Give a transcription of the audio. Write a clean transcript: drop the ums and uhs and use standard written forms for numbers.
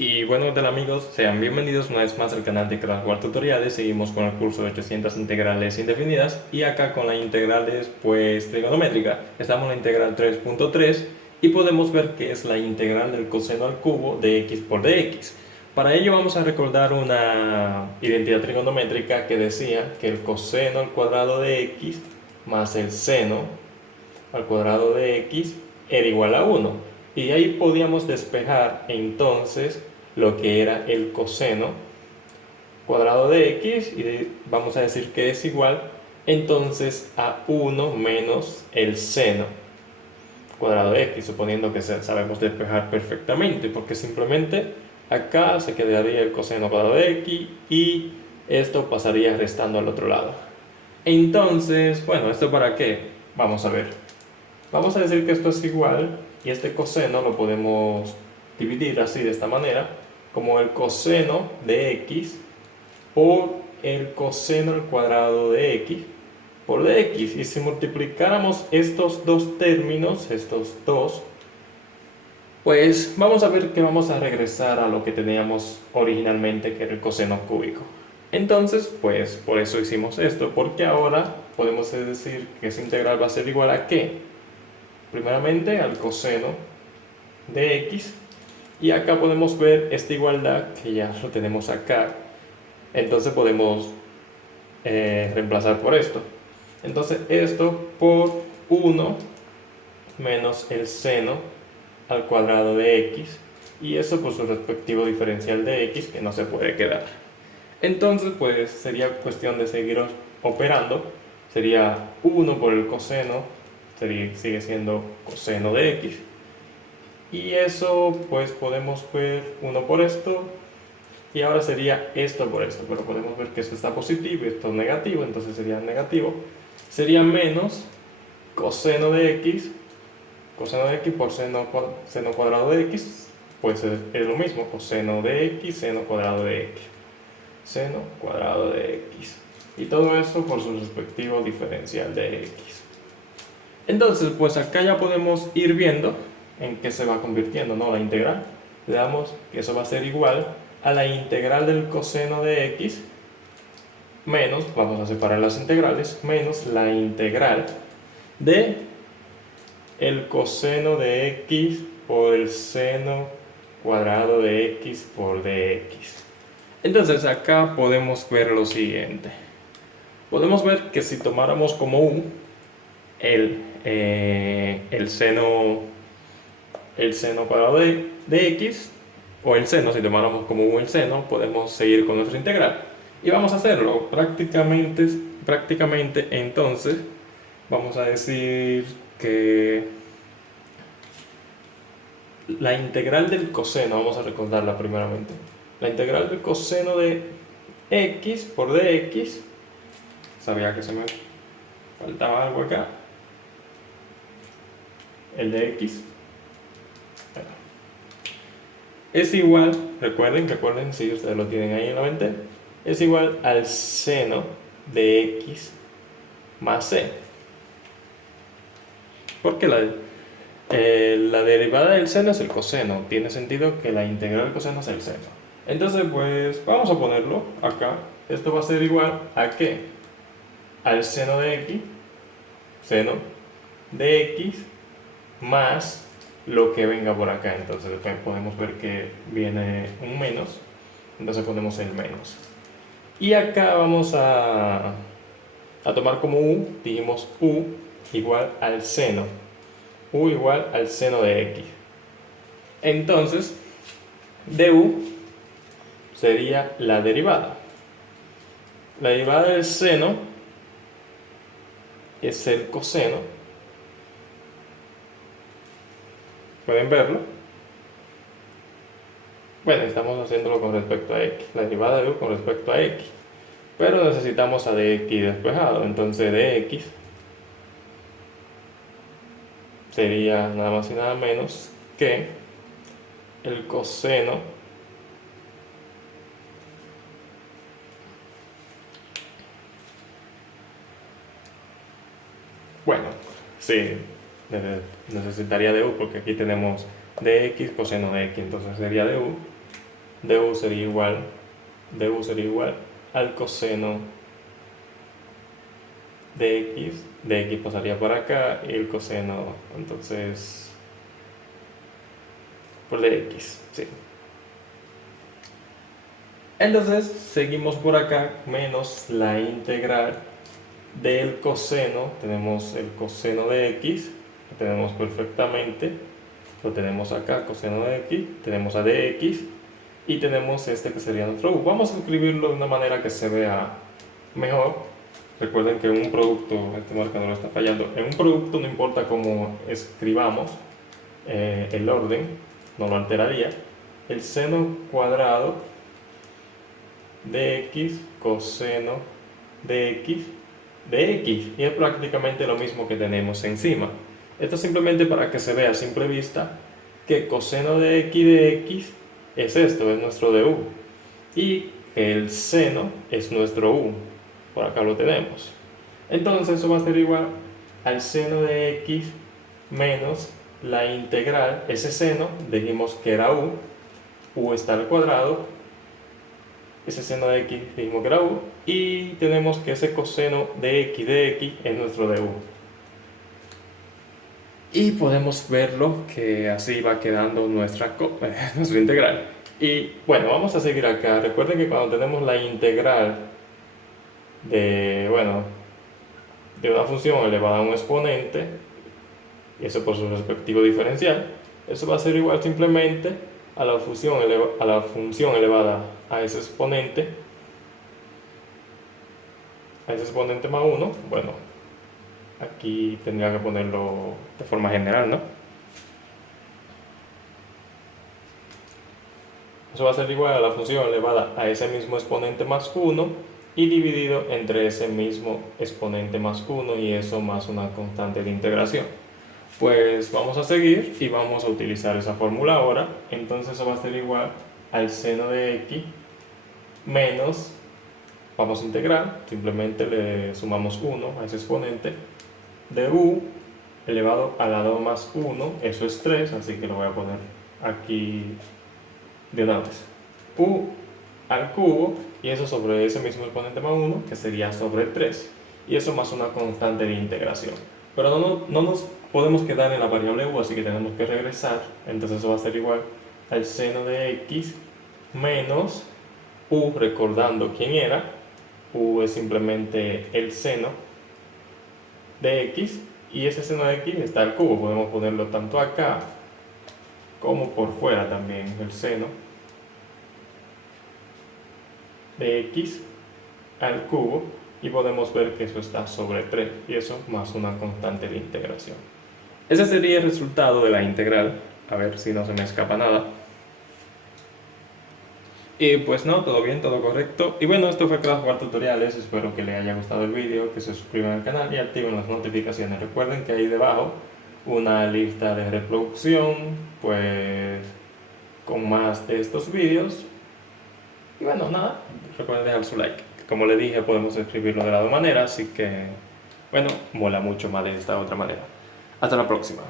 Y bueno, ¿qué tal amigos? Sean bienvenidos una vez más al canal de Crash Wars Tutoriales. Seguimos con el curso de 800 integrales indefinidas y acá con las integrales pues trigonométrica. Estamos en la integral 3.3 y podemos ver que es la integral del coseno al cubo de x por dx. Para ello vamos a recordar una identidad trigonométrica que decía que el coseno al cuadrado de x más el seno al cuadrado de x era igual a 1. Y ahí podíamos despejar entonces lo que era el coseno cuadrado de x y vamos a decir que es igual entonces a 1 menos el seno cuadrado de x, suponiendo que sabemos despejar perfectamente, porque simplemente acá se quedaría el coseno cuadrado de x y esto pasaría restando al otro lado. Entonces, bueno, ¿esto para qué? Vamos a ver. Vamos a decir que esto es igual y este coseno lo podemos dividir así de esta manera, como el coseno de x por el coseno al cuadrado de x por dx. Y si multiplicáramos estos dos términos, estos dos, pues vamos a ver que vamos a regresar a lo que teníamos originalmente, que era el coseno cúbico. Entonces, pues por eso hicimos esto, porque ahora podemos decir que esa integral va a ser igual a ¿qué? Primeramente al coseno de x, y acá podemos ver esta igualdad que ya lo tenemos acá, entonces podemos reemplazar por esto. Entonces esto por 1 menos el seno al cuadrado de x, y eso por su respectivo diferencial de x, que no se puede quedar. Entonces pues sería cuestión de seguir operando. Sería 1 por el coseno, sigue siendo coseno de x, y eso pues podemos ver 1 por esto, y ahora sería esto por esto, pero podemos ver que esto está positivo y esto es negativo, entonces sería negativo. Sería menos coseno de x por seno cuadrado de x, pues es lo mismo, coseno de x, seno cuadrado de x, seno cuadrado de x, y todo eso por su respectivo diferencial de x. Entonces pues acá ya podemos ir viendo en qué se va convirtiendo, ¿no? La integral. Le damos que eso va a ser igual a la integral del coseno de x menos, vamos a separar las integrales, menos la integral de el coseno de x por el seno cuadrado de x por dx. Entonces acá podemos ver lo siguiente. Podemos ver que si tomáramos como u el seno cuadrado de x, o el seno, si tomáramos como u el seno, podemos seguir con nuestra integral. Y vamos a hacerlo prácticamente entonces vamos a decir que la integral del coseno, vamos a recordarla primeramente, la integral del coseno de x por dx, sabía que se me faltaba algo acá, el de x, es igual, recuerden si ustedes lo tienen ahí en la mente, es igual al seno de x más c. Porque la derivada del seno es el coseno, tiene sentido que la integral del coseno es el seno. Entonces pues vamos a ponerlo acá, esto va a ser igual a ¿qué? Al seno de x, seno de x más lo que venga por acá. Entonces después podemos ver que viene un menos, entonces ponemos el menos, y acá vamos a tomar como u, dijimos u igual al seno, u igual al seno de x. Entonces du sería la derivada del seno es el coseno, pueden verlo. Bueno, estamos haciéndolo con respecto a x, la derivada de u con respecto a x, pero necesitamos a dx despejado, entonces dx sería nada más y nada menos que el coseno bueno, sí, necesitaría de u porque aquí tenemos dx coseno de x, entonces sería de u du sería igual al coseno de x pasaría por acá y el coseno, entonces, por de x, sí. Entonces, seguimos por acá, menos la integral del coseno, tenemos el coseno de x, lo tenemos perfectamente, lo tenemos acá, coseno de x, tenemos a dx, y tenemos este que sería nuestro u. Vamos a escribirlo de una manera que se vea mejor. Recuerden que en un producto, este marcador está fallando, en un producto no importa cómo escribamos el orden, no lo alteraría. El seno cuadrado de x coseno de x de x, y es prácticamente lo mismo que tenemos encima. Esto simplemente para que se vea a simple vista que coseno de x es esto, es nuestro du, y el seno es nuestro u, por acá lo tenemos. Entonces eso va a ser igual al seno de x menos la integral, ese seno dijimos que era u está al cuadrado, ese seno de x dijimos que era u, y tenemos que ese coseno de x es nuestro du. Y podemos verlo que así va quedando nuestra integral. Y bueno, vamos a seguir acá. Recuerden que cuando tenemos la integral de una función elevada a un exponente, y eso por su respectivo diferencial, eso va a ser igual simplemente a la función elevada a ese exponente más 1. Bueno, aquí tendría que ponerlo de forma general, ¿no? Eso va a ser igual a la función elevada a ese mismo exponente más 1 y dividido entre ese mismo exponente más 1 y eso más una constante de integración. Pues vamos a seguir y vamos a utilizar esa fórmula ahora. Entonces eso va a ser igual al seno de x menos, vamos a integrar, simplemente le sumamos 1 a ese exponente, de u elevado a la 2 más 1, eso es 3, así que lo voy a poner aquí de una vez. U al cubo, y eso sobre ese mismo exponente más 1, que sería sobre 3, y eso más una constante de integración. Pero no nos podemos quedar en la variable u, así que tenemos que regresar. Entonces eso va a ser igual al seno de x menos u, recordando quién era. U es simplemente el seno de x, y ese seno de x está al cubo. Podemos ponerlo tanto acá como por fuera también, el seno de x al cubo, y podemos ver que eso está sobre 3, y eso más una constante de integración. Ese sería el resultado de la integral, a ver si no se me escapa nada. Y pues no, todo bien, todo correcto. Y bueno, esto fue Class War Tutoriales, espero que les haya gustado el vídeo, que se suscriban al canal y activen las notificaciones. Recuerden que hay debajo una lista de reproducción, pues con más de estos vídeos. Y bueno, nada, recuerden dejar su like. Como les dije, podemos escribirlo de la otra manera, así que bueno, mola mucho más de esta otra manera. Hasta la próxima.